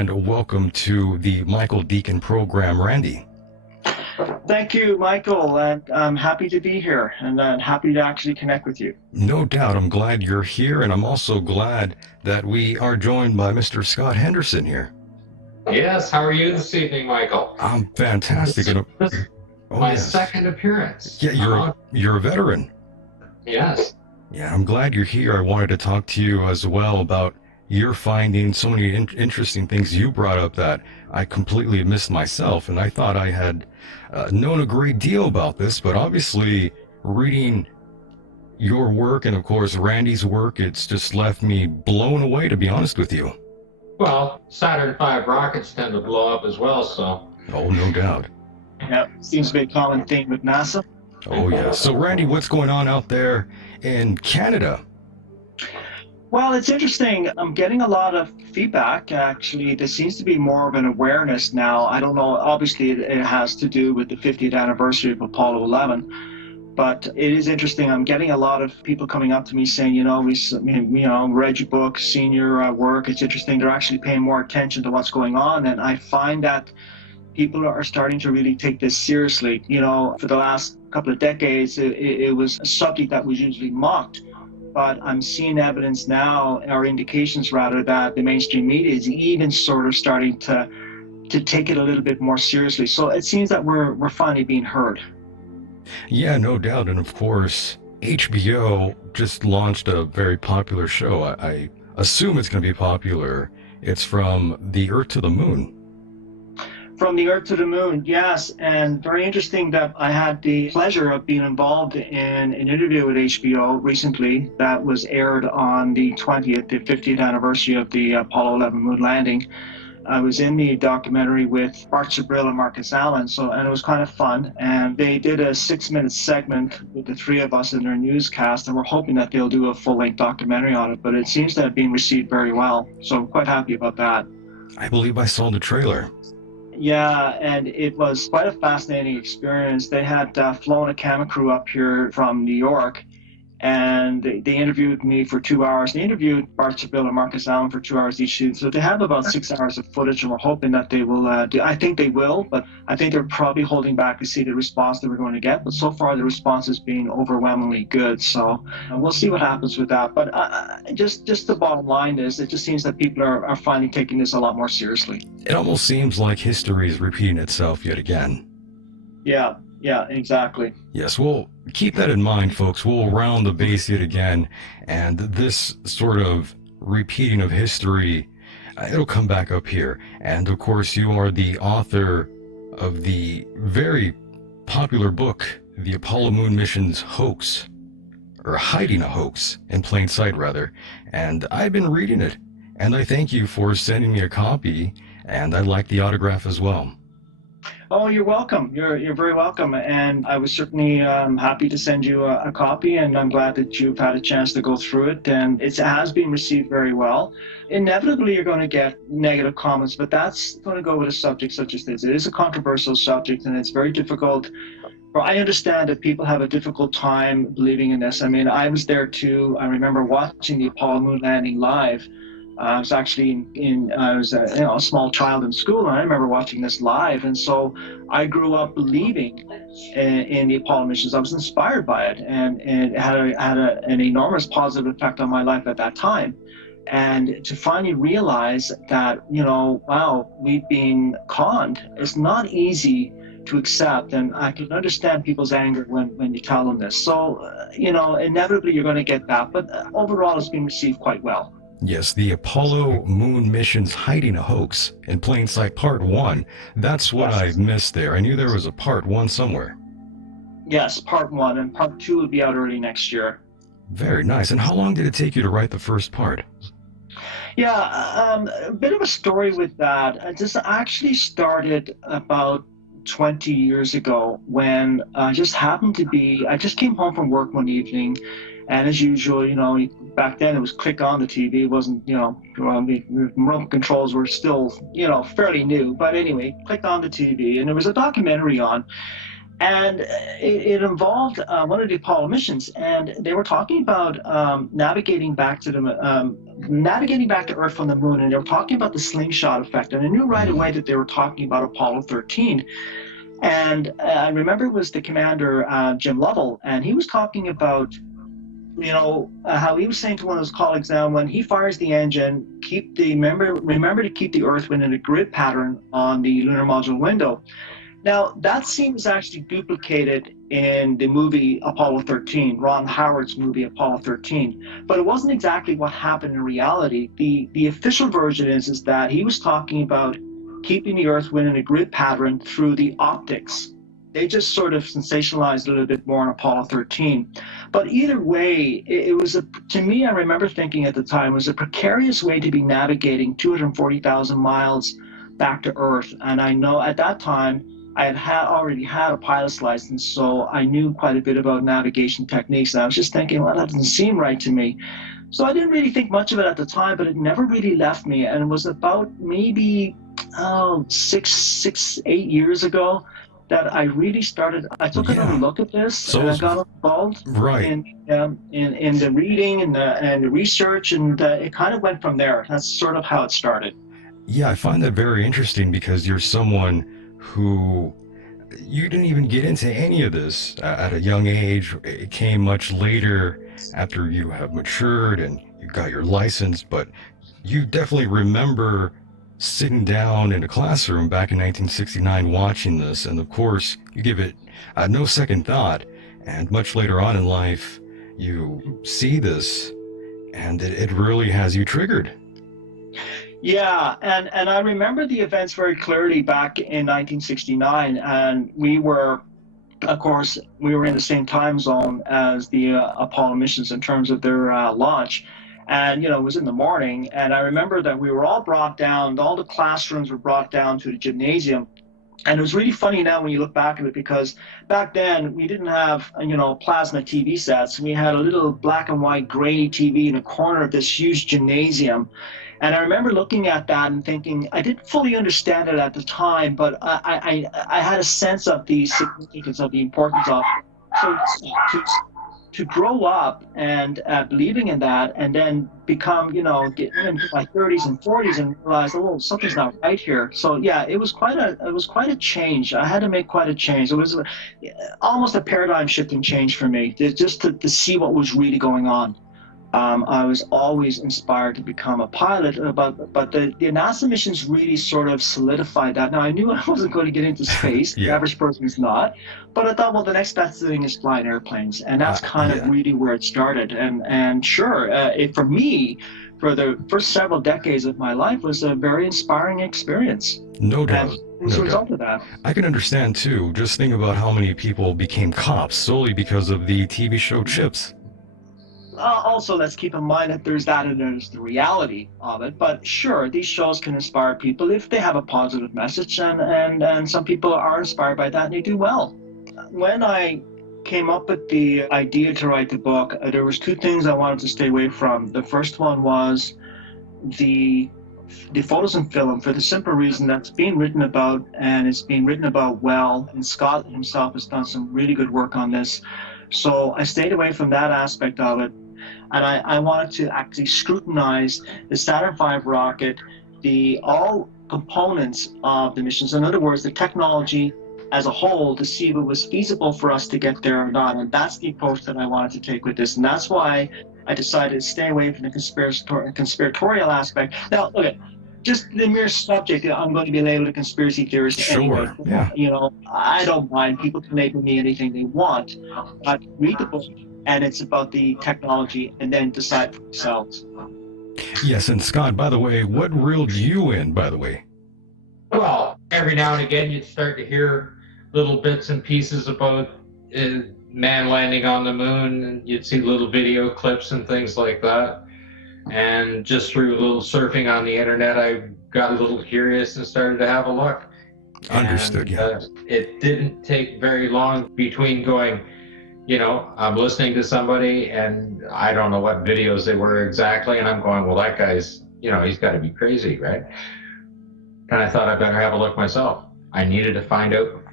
and welcome to the Michael Deacon program, Randy. Thank you, Michael, and I'm happy to be here and happy to actually connect with you. No doubt, I'm glad you're here, and I'm also glad that we are joined by Mr. Scott Henderson here. Yes, how are you this evening, Michael? I'm fantastic. This is my second appearance. Yeah, you're a veteran. Yes. Yeah, I'm glad you're here. I wanted to talk to you as well about your finding so many interesting things you brought up that I completely missed myself, and I thought I had known a great deal about this, but obviously reading your work and of course Randy's work, it's just left me blown away, to be honest with you. Well, Saturn V rockets tend to blow up as well, so. Oh, no doubt. Yeah, seems to be a common theme with NASA. Oh yeah. So Randy, what's going on out there in Canada? Well, it's interesting. I'm getting a lot of feedback, actually. There seems to be more of an awareness now. I don't know, obviously it has to do with the 50th anniversary of Apollo 11, but it is interesting. I'm getting a lot of people coming up to me saying, read your book, seen your work. It's interesting. They're actually paying more attention to what's going on. And I find that people are starting to really take this seriously. You know, for the last couple of decades, it was a subject that was usually mocked. But I'm seeing evidence now, or indications rather, that the mainstream media is even sort of starting to take it a little bit more seriously. So it seems that we're finally being heard. Yeah, no doubt. And of course, HBO just launched a very popular show. I assume it's going to be popular. It's From the Earth to the Moon. From the Earth to the Moon, yes. And very interesting that I had the pleasure of being involved in an interview with HBO recently that was aired on the 50th anniversary of the Apollo 11 moon landing. I was in the documentary with Bart Sabrill and Marcus Allen, and it was kind of fun. And they did a 6-minute segment with the three of us in their newscast, and we're hoping that they'll do a full-length documentary on it. But it seems to have been received very well, so I'm quite happy about that. I believe I saw the trailer. Yeah, and it was quite a fascinating experience. They had flown a camera crew up here from New York, and they interviewed me for 2 hours. They interviewed Bart Sabrill and Marcus Allen for 2 hours each. So they have about 6 hours of footage, and we're hoping that they will I think they will, but I think they're probably holding back to see the response that we're going to get. But so far, the response has been overwhelmingly good. So we'll see what happens with that. But just the bottom line is, it just seems that people are finally taking this a lot more seriously. It almost seems like history is repeating itself yet again. Yeah, exactly. Yes, well, keep that in mind, folks. We'll round the base yet again, and this sort of repeating of history, it'll come back up here. And of course, you are the author of the very popular book, The Apollo Moon Mission's Hoax, or Hiding a Hoax in Plain Sight, rather. And I've been reading it, and I thank you for sending me a copy, and I like the autograph as well. Oh, you're welcome. You're very welcome. And I was certainly happy to send you a copy, and I'm glad that you've had a chance to go through it. And it has been received very well. Inevitably, you're going to get negative comments, but that's going to go with a subject such as this. It is a controversial subject, and it's very difficult. I understand that people have a difficult time believing in this. I mean, I was there too. I remember watching the Apollo moon landing live. I was actually I was a small child in school, and I remember watching this live. And so I grew up believing in the Apollo missions. I was inspired by it, and it had an enormous positive effect on my life at that time. And to finally realize that, wow, we've been conned, it's not easy to accept. And I can understand people's anger when you tell them this. So, inevitably you're going to get that. But overall, it's been received quite well. Yes, the Apollo Moon Mission's Hiding a Hoax in Plain Sight Part 1. That's what I missed there. I knew there was a Part 1 somewhere. Yes, Part 1, and Part 2 will be out early next year. Very nice. And how long did it take you to write the first part? Yeah, a bit of a story with that. This actually started about 20 years ago when I just came home from work one evening, and as usual, back then it was click on the TV. It wasn't, remote controls were still, fairly new. But anyway, clicked on the TV, and there was a documentary on. And it involved one of the Apollo missions, and they were talking about navigating back to Earth from the moon, and they were talking about the slingshot effect. And I knew right away that they were talking about Apollo 13. And I remember it was the commander, Jim Lovell, and he was talking about, how he was saying to one of his colleagues, now when he fires the engine, remember to keep the Earth within a grid pattern on the lunar module window. Now, that scene was actually duplicated in the movie Apollo 13, Ron Howard's movie Apollo 13, but it wasn't exactly what happened in reality. The official version is that he was talking about keeping the Earth within a grid pattern through the optics. They just sort of sensationalized a little bit more in Apollo 13. But either way, it was, to me, I remember thinking at the time, it was a precarious way to be navigating 240,000 miles back to Earth. And I know at that time, I had already had a pilot's license, so I knew quite a bit about navigation techniques. And I was just thinking, well, that doesn't seem right to me. So I didn't really think much of it at the time, but it never really left me. And it was about maybe 8 years ago that I really started. I took another look at this, and I got involved in the reading and the research, and it kind of went from there. That's sort of how it started. Yeah, I find that very interesting because you're someone who you didn't even get into any of this at a young age. It came much later after you have matured and you got your license, but you definitely remember sitting down in a classroom back in 1969 watching this, and of course you give it no second thought, and much later on in life you see this and it really has you triggered. Yeah, and I remember the events very clearly back in 1969, and of course, we were in the same time zone as the Apollo missions in terms of their launch. And, it was in the morning, and I remember that we were all brought down, all the classrooms were brought down to the gymnasium. And it was really funny now when you look back at it, because back then we didn't have, plasma TV sets. We had a little black and white grainy TV in a corner of this huge gymnasium. And I remember looking at that and thinking, I didn't fully understand it at the time, but I had a sense of the significance of the importance of it. So to grow up and believing in that, and then become, get into my 30s and 40s and realize, oh, something's not right here. So yeah, it was quite a change. I had to make quite a change. It was almost a paradigm shifting change for me, just to see what was really going on. I was always inspired to become a pilot, but the NASA missions really sort of solidified that. Now, I knew I wasn't going to get into space. The average person is not. But I thought, well, the next best thing is flying airplanes. And that's kind of really where it started. And sure, for me, for the first several decades of my life, was a very inspiring experience. No doubt. As a result of that. I can understand, too. Just think about how many people became cops solely because of the TV show Chips. Also, let's keep in mind that there's that and there's the reality of it. But sure, these shows can inspire people if they have a positive message, and some people are inspired by that and they do well. When I came up with the idea to write the book, there was two things I wanted to stay away from. The first one was the photos and film, for the simple reason that it's being written about, and it's being written about well, and Scott himself has done some really good work on this. So I stayed away from that aspect of it, and I wanted to actually scrutinize the Saturn V rocket, all components of the missions. In other words, the technology as a whole, to see if it was feasible for us to get there or not. And that's the approach that I wanted to take with this. And that's why I decided to stay away from the conspiratorial aspect. Now, look, just the mere subject, I'm going to be labeled a conspiracy theorist anyway. Yeah. I don't mind. People can label me anything they want. But read the book, and it's about the technology, and then decide for yourselves. Yes, and Scott, by the way, what reeled you in, by the way? Well, every now and again you'd start to hear little bits and pieces about man landing on the moon, and you'd see little video clips and things like that. And just through a little surfing on the internet, I got a little curious and started to have a look. Understood, yeah. It didn't take very long between going, I'm listening to somebody and I don't know what videos they were exactly, and I'm going, well, that guy's, he's got to be crazy, right? And I thought I better have a look myself. I needed to find out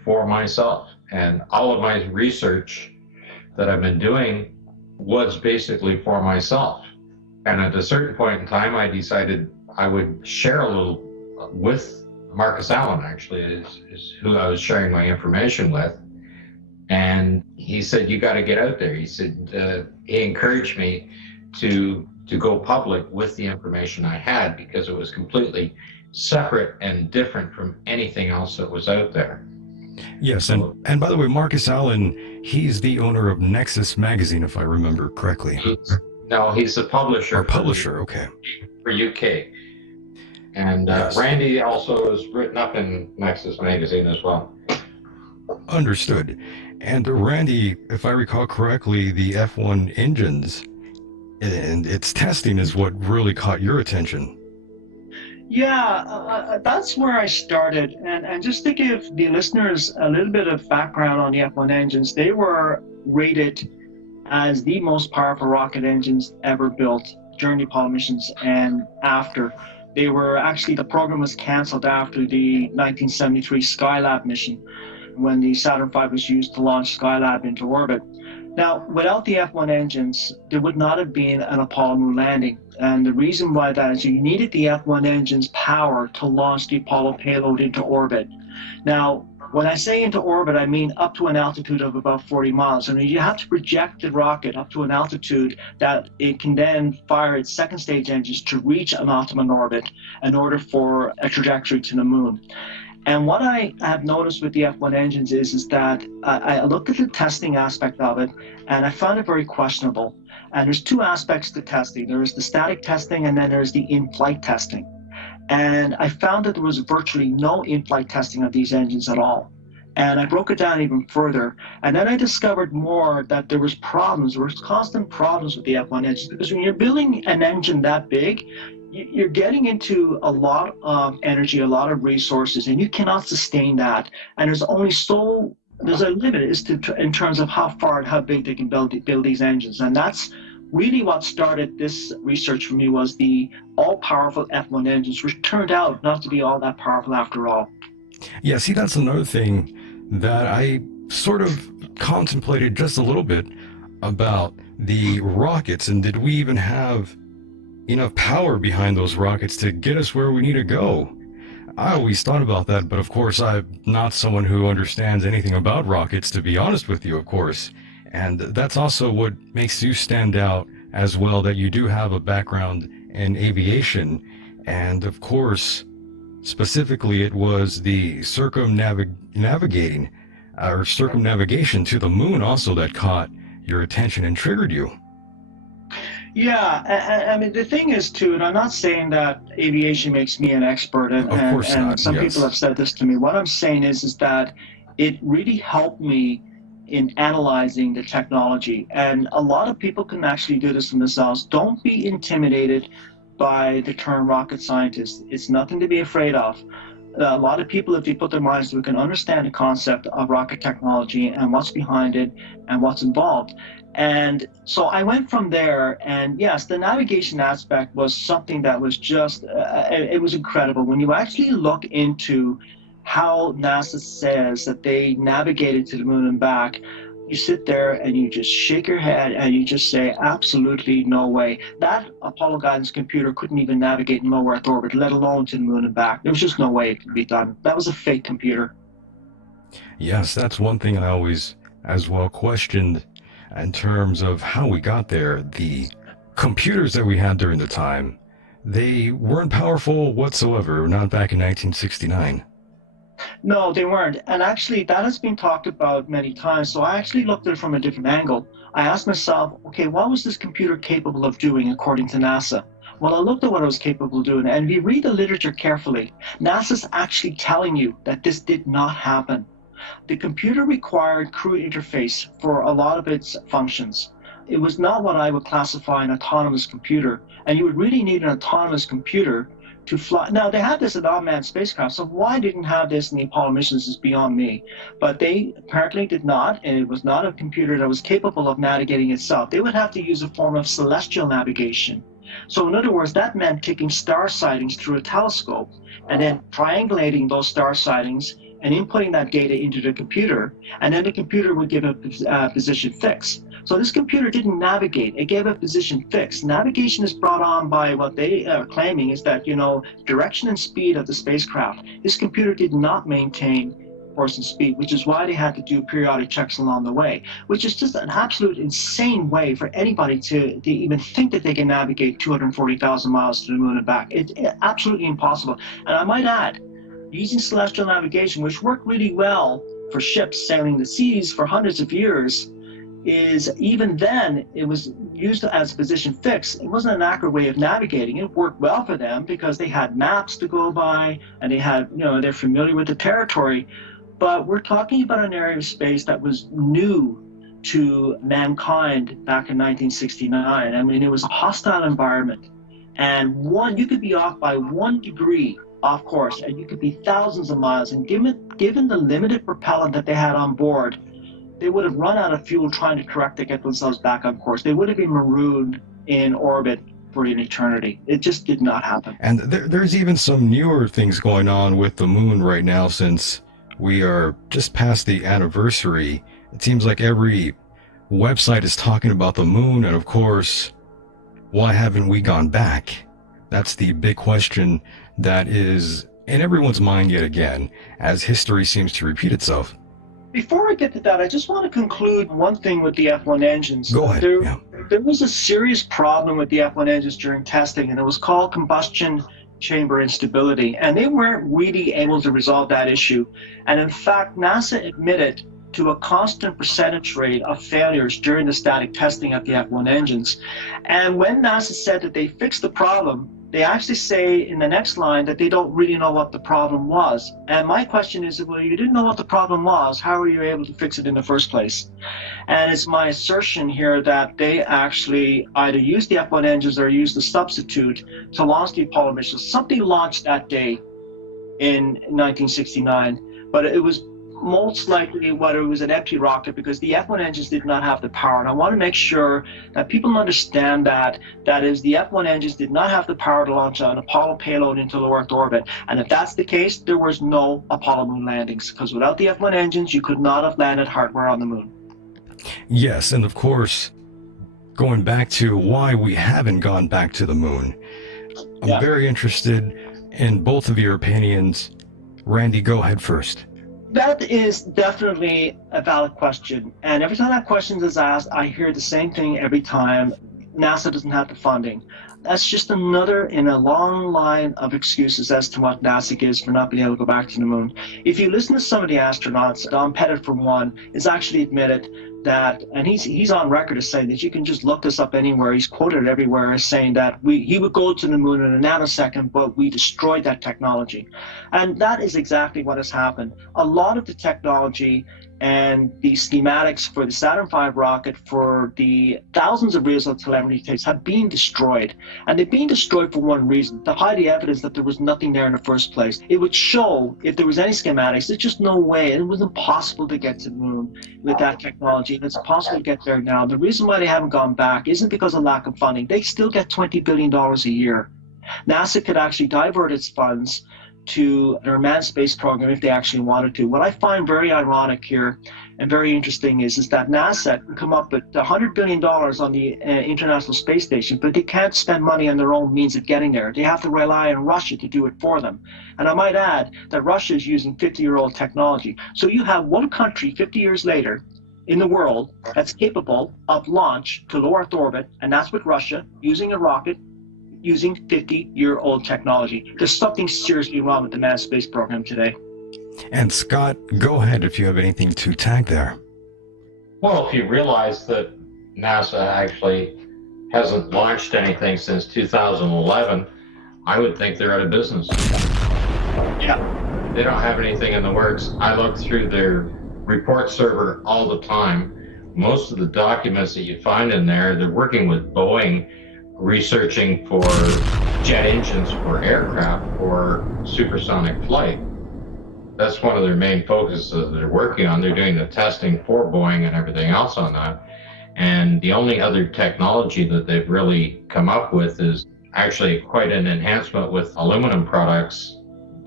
for myself. And all of my research that I've been doing was basically for myself. And at a certain point in time, I decided I would share a little with Marcus Allen, actually, is who I was sharing my information with. And he said, you got to get out there. He said, he encouraged me to go public with the information I had, because it was completely separate and different from anything else that was out there. Yes, and by the way, Marcus Allen, he's the owner of Nexus magazine, if I remember correctly. He's the publisher. Or publisher, okay. For UK. And Yes. Randy also is written up in Nexus magazine as well. Understood. And Randy, if I recall correctly, the F1 engines and its testing is what really caught your attention. Yeah, that's where I started. And just to give the listeners a little bit of background on the F1 engines, they were rated as the most powerful rocket engines ever built during the Apollo missions and after. They were actually, the program was canceled after the 1973 Skylab mission, when the Saturn V was used to launch Skylab into orbit. Now, without the F1 engines, there would not have been an Apollo moon landing. And the reason why that is, you needed the F1 engine's power to launch the Apollo payload into orbit. Now, when I say into orbit, I mean up to an altitude of about 40 miles. I mean, you have to project the rocket up to an altitude that it can then fire its second stage engines to reach an optimum orbit in order for a trajectory to the moon. And what I have noticed with the F1 engines is that I looked at the testing aspect of it, and I found it very questionable. And there's two aspects to testing. There is the static testing, and then there's the in-flight testing. And I found that there was virtually no in-flight testing of these engines at all. And I broke it down even further. And then I discovered more that there was constant problems with the F1 engines, because when you're building an engine that big, you're getting into a lot of energy, a lot of resources, and you cannot sustain that. And there's a limit in terms of how far and how big they can build these engines. And that's really what started this research for me, was the all-powerful F1 engines, which turned out not to be all that powerful after all. Yeah, see, that's another thing that I sort of contemplated just a little bit about the rockets, and did we even have enough power behind those rockets to get us where we need to go? I always thought about that, but of course I'm not someone who understands anything about rockets, to be honest with you, of course. And that's also what makes you stand out as well, that you do have a background in aviation. And of course, specifically, it was the circumnavigation to the moon also that caught your attention and triggered you. Yeah, I mean, the thing is, too, and I'm not saying that aviation makes me an expert, and some people have said this to me. What I'm saying is that it really helped me in analyzing the technology. And a lot of people can actually do this themselves. Don't be intimidated by the term rocket scientist. It's nothing to be afraid of. A lot of people, if they put their minds to it, can understand the concept of rocket technology and what's behind it and what's involved. And so I went from there, and yes, the navigation aspect was something that was just, it was incredible. When you actually look into how NASA says that they navigated to the moon and back, you sit there and you just shake your head and you just say, absolutely no way. That Apollo guidance computer couldn't even navigate in low Earth orbit, let alone to the moon and back. There was just no way it could be done. That was a fake computer. Yes, that's one thing I always as well questioned in terms of how we got there. The computers that we had during the time, they weren't powerful whatsoever, not back in 1969. No, they weren't. And actually, that has been talked about many times. So I actually looked at it from a different angle. I asked myself, okay, what was this computer capable of doing according to NASA? Well, I looked at what it was capable of doing, and if you read the literature carefully, NASA's actually telling you that this did not happen. The computer required crew interface for a lot of its functions. It was not what I would classify an autonomous computer, and you would really need an autonomous computer to fly. Now, they had this at unmanned spacecraft, so why they didn't have this in the Apollo missions is beyond me. But they apparently did not, and it was not a computer that was capable of navigating itself. They would have to use a form of celestial navigation. So in other words, that meant taking star sightings through a telescope and then triangulating those star sightings and inputting that data into the computer, and then the computer would give a position fix. So this computer didn't navigate, it gave a position fix. Navigation is brought on by what they are claiming is that, direction and speed of the spacecraft. This computer did not maintain course and speed, which is why they had to do periodic checks along the way, which is just an absolute insane way for anybody to even think that they can navigate 240,000 miles to the moon and back. It's absolutely impossible. And I might add, using celestial navigation, which worked really well for ships sailing the seas for hundreds of years, is even then it was used as a position fix. It wasn't an accurate way of navigating. It worked well for them because they had maps to go by and they had, they're familiar with the territory. But we're talking about an area of space that was new to mankind back in 1969. I mean, it was a hostile environment. And you could be off by 1 degree off course, and you could be thousands of miles. And given the limited propellant that they had on board, they would have run out of fuel trying to correct to get themselves back on course. They would have been marooned in orbit for an eternity. It just did not happen. And there's even some newer things going on with the moon right now, since we are just past the anniversary. It seems like every website is talking about the moon, and of course, why haven't we gone back? That's the big question that is in everyone's mind yet again, as history seems to repeat itself. Before I get to that, I just want to conclude one thing with the F1 engines. Go ahead. There was a serious problem with the F1 engines during testing, and it was called combustion chamber instability, and they weren't really able to resolve that issue. And in fact, NASA admitted to a constant percentage rate of failures during the static testing of the F1 engines. And when NASA said that they fixed the problem, they actually say in the next line that they don't really know what the problem was. And my question is, well, you didn't know what the problem was, how were you able to fix it in the first place? And it's my assertion here that they actually either used the F1 engines or used the substitute to launch the Apollo missions. Something launched that day in 1969, but it was most likely whether it was an empty rocket, because the F1 engines did not have the power. And I want to make sure that people understand that is, the F1 engines did not have the power to launch an Apollo payload into low Earth orbit. And if that's the case, there was no Apollo moon landings, because without the F1 engines, you could not have landed hardware on the moon. Yes, and of course, going back to why we haven't gone back to the moon, I'm very interested in both of your opinions. Randy, go ahead first. That is definitely a valid question. And every time that question is asked, I hear the same thing every time. NASA doesn't have the funding. That's just another in a long line of excuses as to what NASA gives for not being able to go back to the moon. If you listen to some of the astronauts, Don Pettit for one, is actually admitted that, and he's on record as saying that you can just look this up anywhere, he's quoted everywhere as saying that he would go to the moon in a nanosecond, but we destroyed that technology. And that is exactly what has happened. A lot of the technology and the schematics for the Saturn V rocket, for the thousands of reels of telemetry tapes, have been destroyed. And they've been destroyed for one reason: to hide the evidence that there was nothing there in the first place. It would show if there was any schematics, there's just no way. It was impossible to get to the moon with that technology. And it's impossible to get there now. The reason why they haven't gone back isn't because of lack of funding. They still get $20 billion a year. NASA could actually divert its funds to their manned space program if they actually wanted to. What I find very ironic here and very interesting is that NASA can come up with $100 billion on the International Space Station, but they can't spend money on their own means of getting there. They have to rely on Russia to do it for them. And I might add that Russia is using 50-year-old technology. So you have one country 50 years later in the world that's capable of launch to low Earth orbit, and that's with Russia using a rocket using 50-year-old technology. There's something seriously wrong with the manned space program today. And Scott, go ahead if you have anything to tag there. Well, if you realize that NASA actually hasn't launched anything since 2011, I would think they're out of business. Yeah. They don't have anything in the works. I look through their report server all the time. Most of the documents that you find in there, they're working with Boeing, researching for jet engines for aircraft for supersonic flight. That's one of their main focuses that they're working on. They're doing the testing for Boeing and everything else on that. And the only other technology that they've really come up with is actually quite an enhancement with aluminum products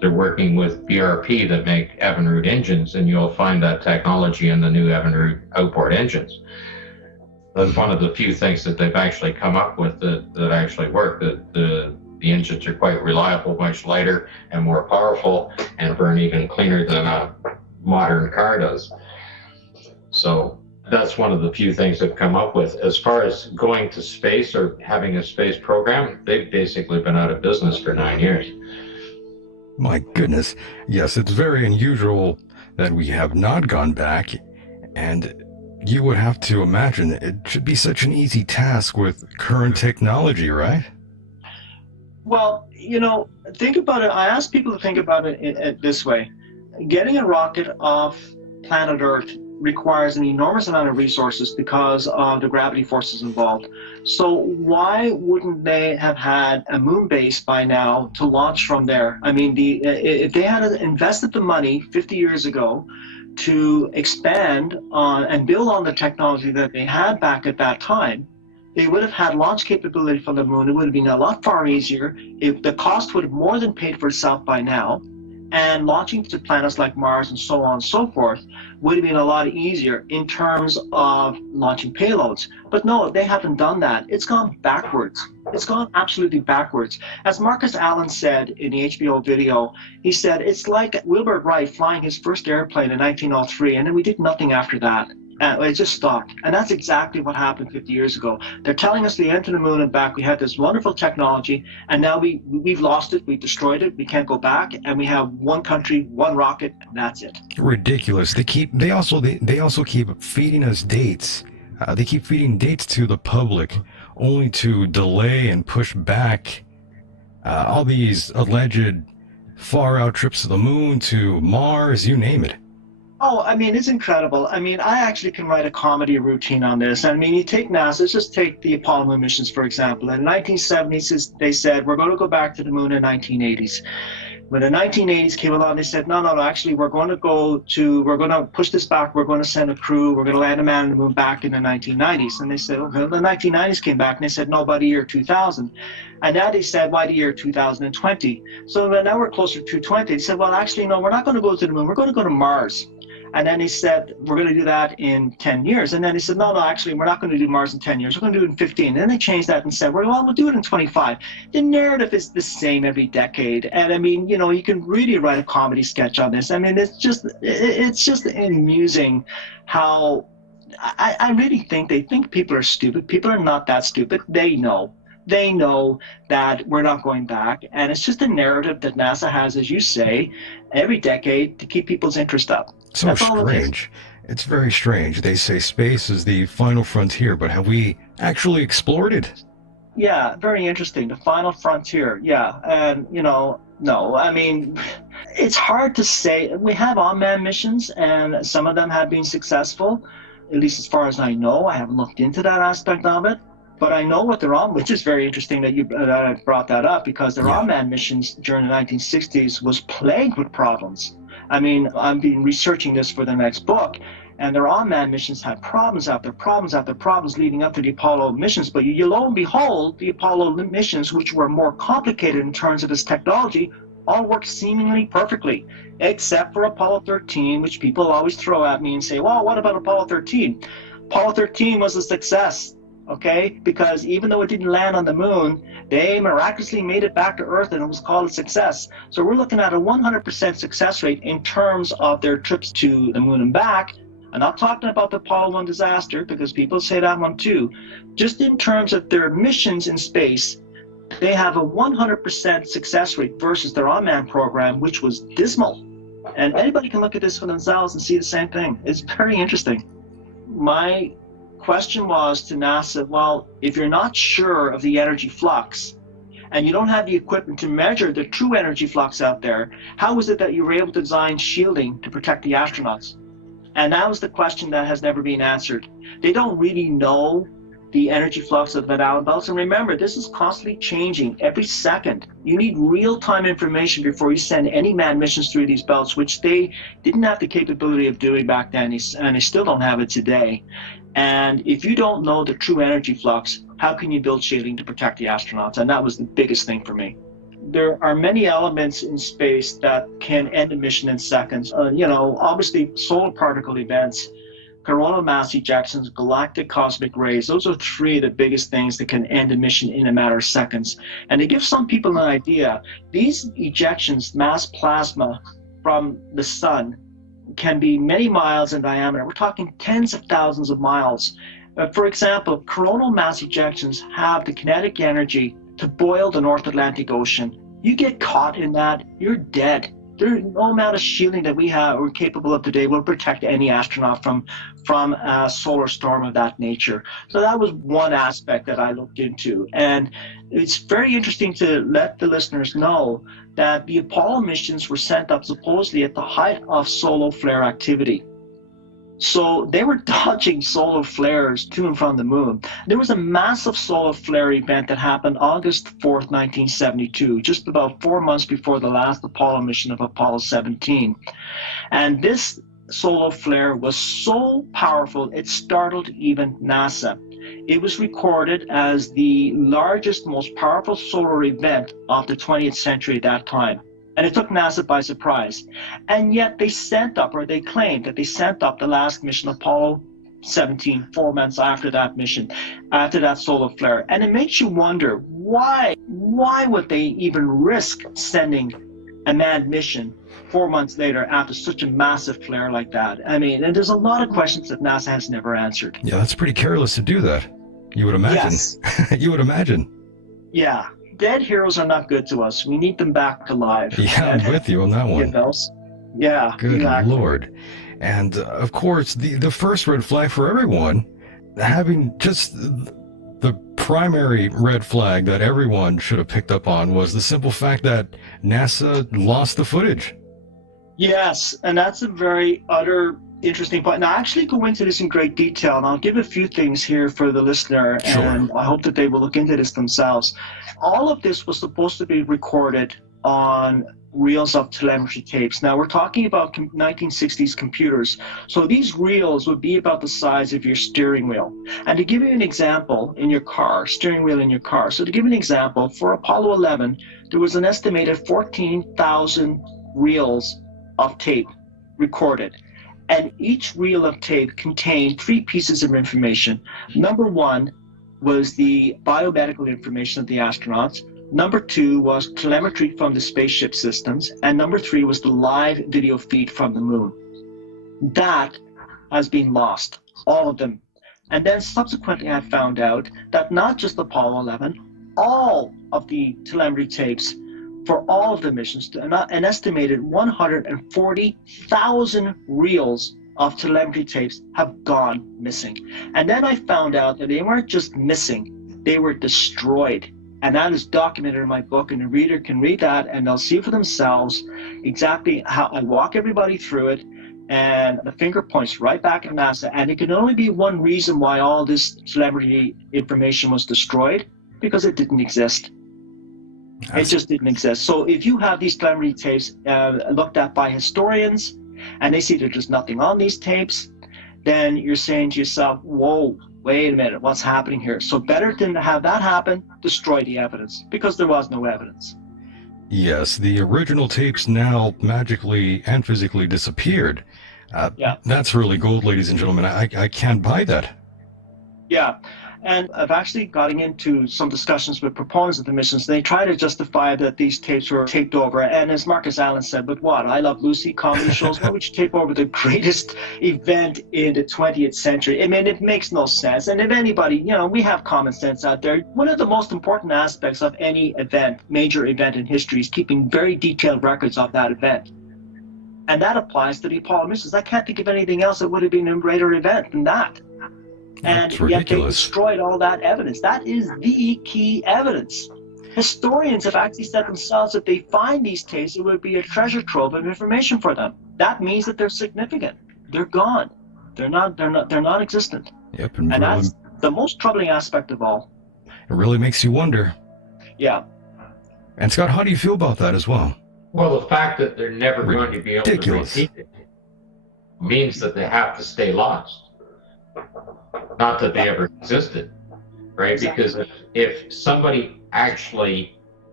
they're working with BRP that make Evinrude engines, and you'll find that technology in the new Evinrude outboard engines. That's one of the few things that they've actually come up with that actually work. That the engines are quite reliable, much lighter and more powerful, and burn even cleaner than a modern car does. So that's one of the few things they've come up with. As far as going to space or having a space program, they've basically been out of business for 9 years. My goodness. Yes, it's very unusual that we have not gone back, and you would have to imagine it should be such an easy task with current technology, right? Well, think about it. I ask people to think about it this way. Getting a rocket off planet Earth requires an enormous amount of resources because of the gravity forces involved. So why wouldn't they have had a moon base by now to launch from there? I mean, if they had invested the money 50 years ago to expand on and build on the technology that they had back at that time, they would have had launch capability from the moon. It would have been a lot far easier. If the cost would have more than paid for itself by now, and launching to planets like Mars and so on and so forth would have been a lot easier in terms of launching payloads. But no, they haven't done that. It's gone backwards. It's gone absolutely backwards. As Marcus Allen said in the HBO video, he said, it's like Wilbur Wright flying his first airplane in 1903, and then we did nothing after that. It just stopped. And that's exactly what happened 50 years ago. They're telling us they entered the moon and back. We had this wonderful technology, and now we've lost it. We've destroyed it. We can't go back. And we have one country, one rocket, and that's it. Ridiculous. They also keep feeding us dates. They keep feeding dates to the public, only to delay and push back all these alleged far-out trips to the moon, to Mars, you name it. Oh, I mean, it's incredible. I mean, I actually can write a comedy routine on this. I mean, you take NASA, let's just take the Apollo moon missions, for example. In the 1970s, they said, we're going to go back to the moon in the 1980s. When the 1980s came along, they said, no, actually, we're going to push this back. We're going to send a crew. We're going to land a man on the moon back in the 1990s. And they said, okay, the 1990s came back, and they said, no, by the year 2000. And now they said, by the year 2020. So now we're closer to 2020. They said, well, actually, no, we're not going to go to the moon. We're going to go to Mars. And then he said, we're going to do that in 10 years. And then he said, no, actually, we're not going to do Mars in 10 years. We're going to do it in 15. And then they changed that and said, well, we'll do it in 25. The narrative is the same every decade. And I mean, you can really write a comedy sketch on this. I mean, it's just amusing how I really think they think people are stupid. People are not that stupid. They know. They know that we're not going back. And it's just a narrative that NASA has, as you say, every decade to keep people's interest up. So That's all it is. strange. It's very strange. They say space is the final frontier, but have we actually explored it? Yeah, very interesting. The final frontier. Yeah. And, no. I mean, it's hard to say. We have unmanned missions, and some of them have been successful, at least as far as I know. I haven't looked into that aspect of it. But I know what they're on, which is very interesting that you brought that up, because their unmanned missions during the 1960s was plagued with problems. I mean, I've been researching this for the next book, and their unmanned missions had problems after problems after problems leading up to the Apollo missions. But lo and behold, the Apollo missions, which were more complicated in terms of its technology, all worked seemingly perfectly, except for Apollo 13, which people always throw at me and say, well, what about Apollo 13? Apollo 13 was a success. Okay, because even though it didn't land on the moon, they miraculously made it back to Earth, and it was called a success. So we're looking at a 100% success rate in terms of their trips to the moon and back. I'm not talking about the Apollo 1 disaster, because people say that one too. Just in terms of their missions in space, they have a 100% success rate versus their unmanned program, which was dismal. And anybody can look at this for themselves and see the same thing. It's very interesting. My question was to NASA, well, if you're not sure of the energy flux and you don't have the equipment to measure the true energy flux out there, how is it that you were able to design shielding to protect the astronauts? And that was the question that has never been answered. They don't really know the energy flux of the Van Allen belts. And remember, this is constantly changing every second. You need real-time information before you send any manned missions through these belts, which they didn't have the capability of doing back then, and they still don't have it today. And if you don't know the true energy flux, how can you build shielding to protect the astronauts? And that was the biggest thing for me. there are many elements in space that can end a mission in seconds. Obviously, solar particle events, coronal mass ejections, galactic cosmic rays, those are three of the biggest things that can end a mission in a matter of seconds. And to give some people an idea, these ejections, mass plasma from the sun, can be many miles in diameter. We're talking tens of thousands of miles. For example, coronal mass ejections have the kinetic energy to boil the North Atlantic Ocean. You get caught in that, you're dead. There's no amount of shielding that we're capable of today will protect any astronaut from a solar storm of that nature. So that was one aspect that I looked into. And it's very interesting to let the listeners know that the Apollo missions were sent up supposedly at the height of solar flare activity. So they were dodging solar flares to and from the moon. There was a massive solar flare event that happened August 4th, 1972, just about 4 months before the last Apollo mission of Apollo 17. And this solar flare was so powerful, it startled even NASA. It was recorded as the largest, most powerful solar event of the 20th century at that time. And it took NASA by surprise. And yet they claimed that they sent up the last mission, Apollo 17, 4 months after that mission, after that solar flare. And it makes you wonder, why would they even risk sending a manned mission 4 months later after such a massive flare like that? I mean, and there's a lot of questions that NASA has never answered. Yeah, that's pretty careless to do that. You would imagine. Yes. You would imagine. Yeah. Dead heroes are not good to us. We need them back alive. Yeah, I'm with you on that one. Yeah, Good exactly. Lord. And of course, the first red flag for everyone, having just the primary red flag that everyone should have picked up on was the simple fact that NASA lost the footage. Yes, and that's a very interesting point. And I actually go into this in great detail, and I'll give a few things here for the listener, Sure. And I hope that they will look into this themselves. All of this was supposed to be recorded on reels of telemetry tapes. Now, we're talking about 1960s computers, so these reels would be about the size of your steering wheel. And to give you an example, in your car, steering wheel in your car. So to give you an example, for Apollo 11, there was an estimated 14,000 reels of tape recorded. And each reel of tape contained 3 pieces of information. Number 1 was the biomedical information of the astronauts. Number 2 was telemetry from the spaceship systems. And number 3 was the live video feed from the moon. That has been lost, all of them. And then subsequently I found out that not just Apollo 11, all of the telemetry tapes for all of the missions, an estimated 140,000 reels of telemetry tapes have gone missing. And then I found out that they weren't just missing, they were destroyed. And that is documented in my book, and the reader can read that and they'll see for themselves exactly how I walk everybody through it. And the finger points right back at NASA. And it can only be one reason why all this telemetry information was destroyed, because it didn't exist. It just didn't exist. So if you have these telemetry tapes looked at by historians, and they see that there's nothing on these tapes, then you're saying to yourself, whoa, wait a minute, what's happening here? So better than to have that happen, destroy the evidence, because there was no evidence. Yes, the original tapes now magically and physically disappeared. That's really gold, ladies and gentlemen. I can't buy that. Yeah. And I've actually gotten into some discussions with proponents of the missions. They try to justify that these tapes were taped over. And as Marcus Allen said, but what? I Love Lucy comedy shows. Why would you tape over the greatest event in the 20th century? I mean, it makes no sense. And if anybody, we have common sense out there. One of the most important aspects of any event, major event in history, is keeping very detailed records of that event. And that applies to the Apollo missions. I can't think of anything else that would have been a greater event than that. And yet they destroyed all that evidence. That is the key evidence. Historians have actually said themselves that they find these tapes, it would be a treasure trove of information for them. That means that they're significant. They're gone. They're non-existent. Yep, and that's the most troubling aspect of all. It really makes you wonder. Yeah. And Scott, how do you feel about that as well? Well, the fact that they're never going to be able to repeat it means that they have to stay lost. Not that they ever existed, right? Exactly. Because if somebody actually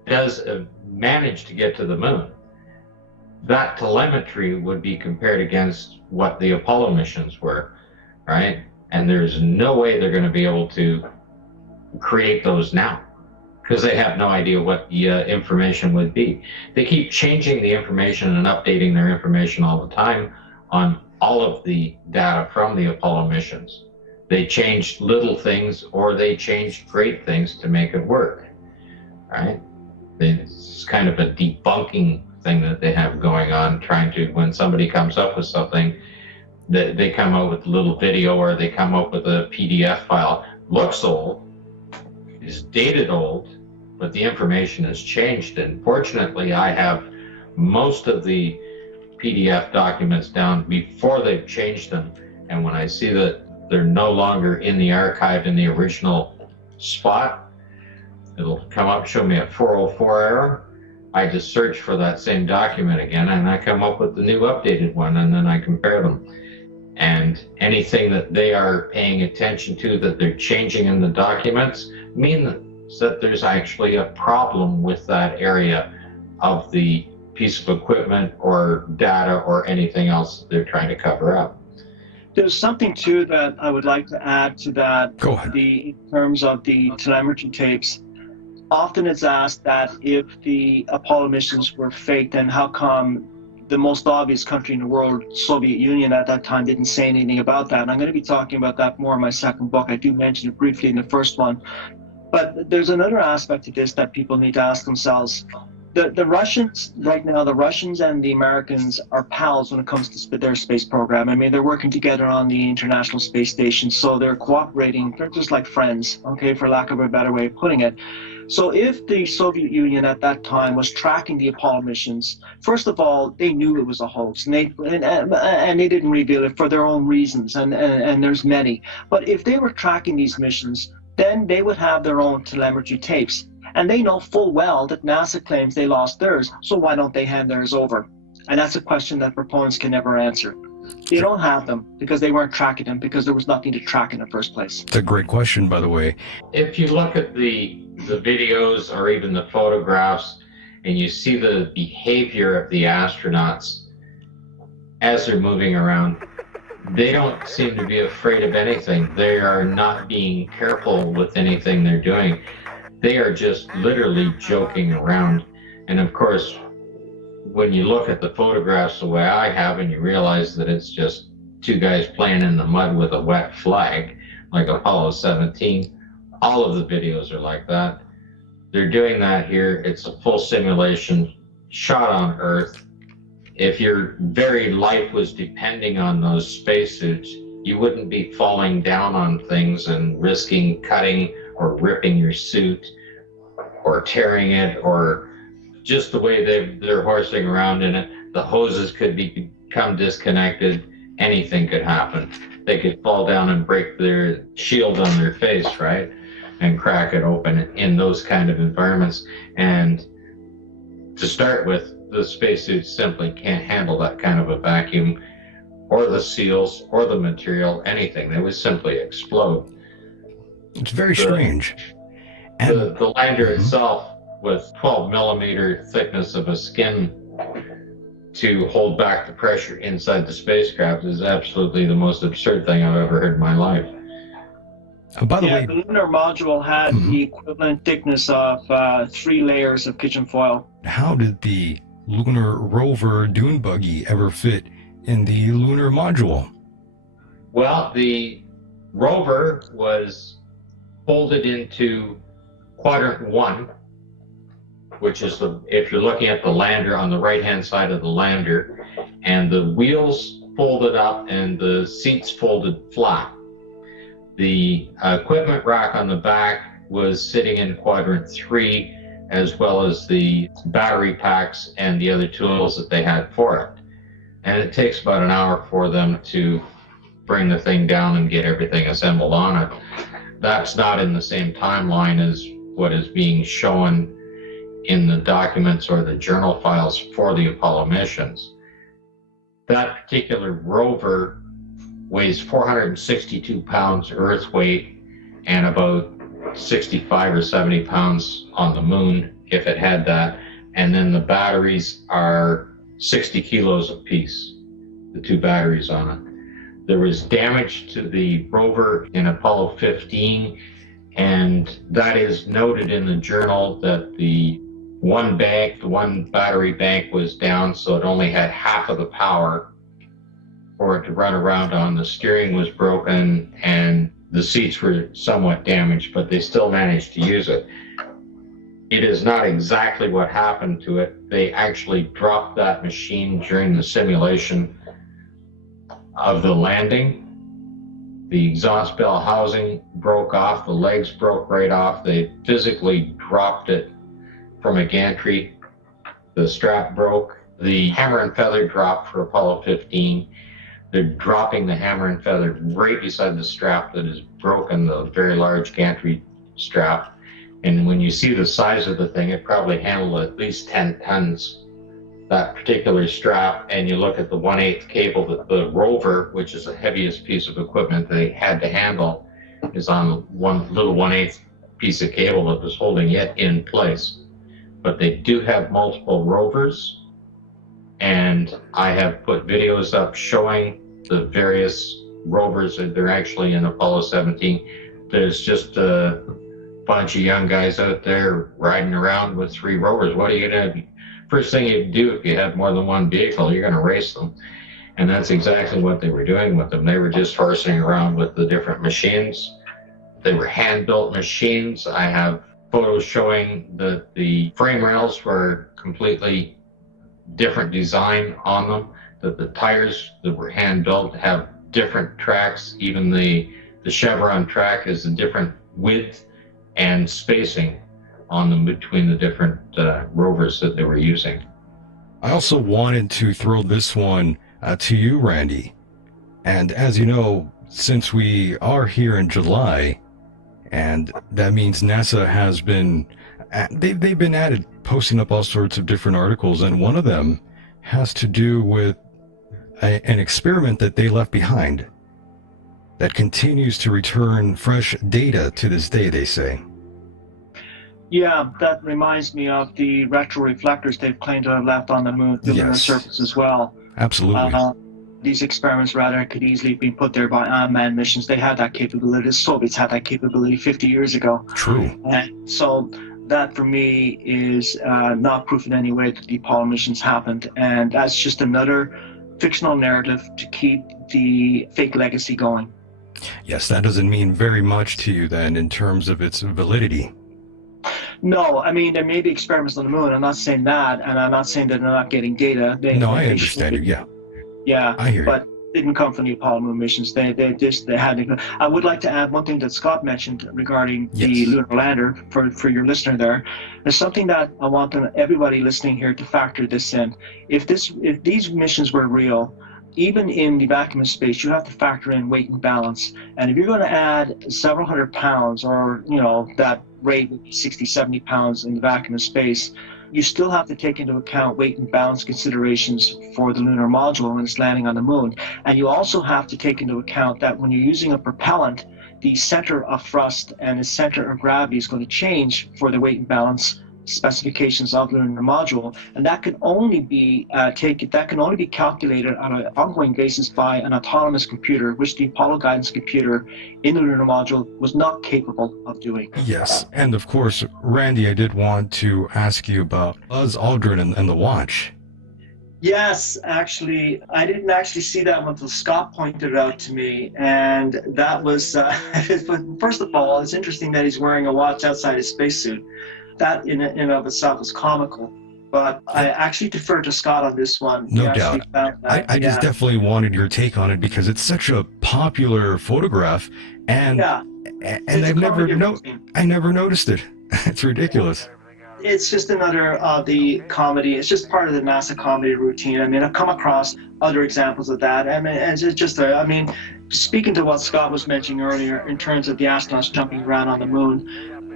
does manage to get to the moon, that telemetry would be compared against what the Apollo missions were, right? And there's no way they're going to be able to create those now because they have no idea what the information would be. They keep changing the information and updating their information all the time on all of the data from the Apollo missions. They change little things or they change great things to make it work, right? It's kind of a debunking thing that they have going on, trying to, when somebody comes up with something, they come up with a little video or they come up with a PDF file. Looks old, is dated old, but the information has changed. And fortunately, I have most of the PDF documents down before they've changed them. And when I see that they're no longer in the archive in the original spot, it'll come up, show me a 404 error. I just search for that same document again, and I come up with the new updated one, and then I compare them. And anything that they are paying attention to that they're changing in the documents means that there's actually a problem with that area of the piece of equipment or data or anything else that they're trying to cover up. There's something too that I would like to add to that. Go ahead. In terms of the telemetry tapes, often it's asked that if the Apollo missions were fake, then how come the most obvious country in the world, Soviet Union at that time, didn't say anything about that? And I'm going to be talking about that more in my second book. I do mention it briefly in the first one. But there's another aspect to this that people need to ask themselves. The Russians, right now, the Russians and the Americans are pals when it comes to their space program. I mean, they're working together on the International Space Station, so they're cooperating. They're just like friends, okay, for lack of a better way of putting it. So if the Soviet Union at that time was tracking the Apollo missions, first of all, they knew it was a hoax, and they didn't reveal it for their own reasons, and there's many. But if they were tracking these missions, then they would have their own telemetry tapes. And they know full well that NASA claims they lost theirs, so why don't they hand theirs over? And that's a question that proponents can never answer. They don't have them because they weren't tracking them, because there was nothing to track in the first place. It's a great question, by the way. If you look at the videos or even the photographs and you see the behavior of the astronauts as they're moving around, they don't seem to be afraid of anything. They are not being careful with anything they're doing. They are just literally joking around. And of course, when you look at the photographs the way I have and you realize that it's just two guys playing in the mud with a wet flag, like Apollo 17, all of the videos are like that. They're doing that here. It's a full simulation shot on Earth. If your very life was depending on those spacesuits, you wouldn't be falling down on things and risking cutting or ripping your suit or tearing it, or just the way they're horsing around in it. The hoses could become disconnected. Anything could happen. They could fall down and break their shield on their face, right? And crack it open in those kind of environments. And to start with, the spacesuits simply can't handle that kind of a vacuum, or the seals, or the material, anything. They would simply explode. It's very strange. And The lander itself, with 12 millimeter thickness of a skin to hold back the pressure inside the spacecraft, is absolutely the most absurd thing I've ever heard in my life. by the way, the lunar module had the equivalent thickness of 3 layers of kitchen foil. how did the lunar rover dune buggy ever fit in the lunar module? Well, the rover was folded into quadrant 1, which is if you're looking at the lander on the right-hand side of the lander, and the wheels folded up and the seats folded flat. The equipment rack on the back was sitting in quadrant 3, as well as the battery packs and the other tools that they had for it. And it takes about an hour for them to bring the thing down and get everything assembled on it. That's not in the same timeline as what is being shown in the documents or the journal files for the Apollo missions. That particular rover weighs 462 pounds Earth weight and about 65 or 70 pounds on the moon if it had that. And then the batteries are 60 kilos apiece, the two batteries on it. There was damage to the rover in Apollo 15, and that is noted in the journal that the one battery bank was down, so it only had half of the power for it to run around on. The steering was broken and the seats were somewhat damaged, but they still managed to use it. It is not exactly what happened to it. They actually dropped that machine during the simulation of the landing. The exhaust bell housing broke off, the legs broke right off. They physically dropped it from a gantry. The strap broke. The hammer and feather dropped for Apollo 15. They're dropping the hammer and feather right beside the strap that is broken, the very large gantry strap. And when you see the size of the thing, it probably handled at least 10 tons, that particular strap. And you look at the 1/8 cable that the rover, which is the heaviest piece of equipment they had to handle, is on one little 1/8 piece of cable that was holding it in place. But they do have multiple rovers, and I have put videos up showing the various rovers that they're actually in Apollo 17. There's just a bunch of young guys out there riding around with 3 rovers. What are you gonna do? First thing you do if you have more than one vehicle, you're gonna race them. And that's exactly what they were doing with them. They were just horsing around with the different machines. They were hand-built machines. I have photos showing that the frame rails were completely different design on them, that the tires that were hand-built have different tracks. Even the chevron track is a different width and spacing on them between the different rovers that they were using. I also wanted to throw this one to you, Randy. And as you know, since we are here in July, and that means NASA has been, they've been at it, posting up all sorts of different articles, and one of them has to do with an experiment that they left behind that continues to return fresh data to this day, they say. Yeah, that reminds me of the retro reflectors they've claimed to have left on the moon, the lunar surface as well. Absolutely. These experiments rather could easily be put there by unmanned missions. They had that capability. The Soviets had that capability 50 years ago. True. And so that for me is not proof in any way that the Apollo missions happened. And that's just another fictional narrative to keep the fake legacy going. Yes, that doesn't mean very much to you then in terms of its validity. No, I mean, there may be experiments on the moon. I'm not saying that, and I'm not saying that they're not getting data. I understand you, yeah. Yeah, I hear but it didn't come from the Apollo moon missions. They had to. I would like to add one thing that Scott mentioned regarding the lunar lander for your listener there. There's something that I want everybody listening here to factor this in. If these missions were real, even in the vacuum of space, you have to factor in weight and balance. And if you're going to add several hundred pounds, or that rate would be 60, 70 pounds in the vacuum of space, you still have to take into account weight and balance considerations for the lunar module when it's landing on the moon. And you also have to take into account that when you're using a propellant, the center of thrust and the center of gravity is going to change for the weight and balance specifications of the lunar module, and that can only be calculated on an ongoing basis by an autonomous computer, which the Apollo guidance computer in the lunar module was not capable of doing. Yes, and of course, Randy, I did want to ask you about Buzz Aldrin and the watch. Yes, actually, I didn't actually see that one until Scott pointed it out to me, and that was, first of all, it's interesting that he's wearing a watch outside his spacesuit. That in and of itself is comical, but I actually defer to Scott on this one. No doubt. I just definitely wanted your take on it because it's such a popular photograph, and I never noticed it. It's ridiculous. It's just another of the comedy. It's just part of the NASA comedy routine. I mean, I've come across other examples of that. I mean, it's just, speaking to what Scott was mentioning earlier in terms of the astronauts jumping around on the moon,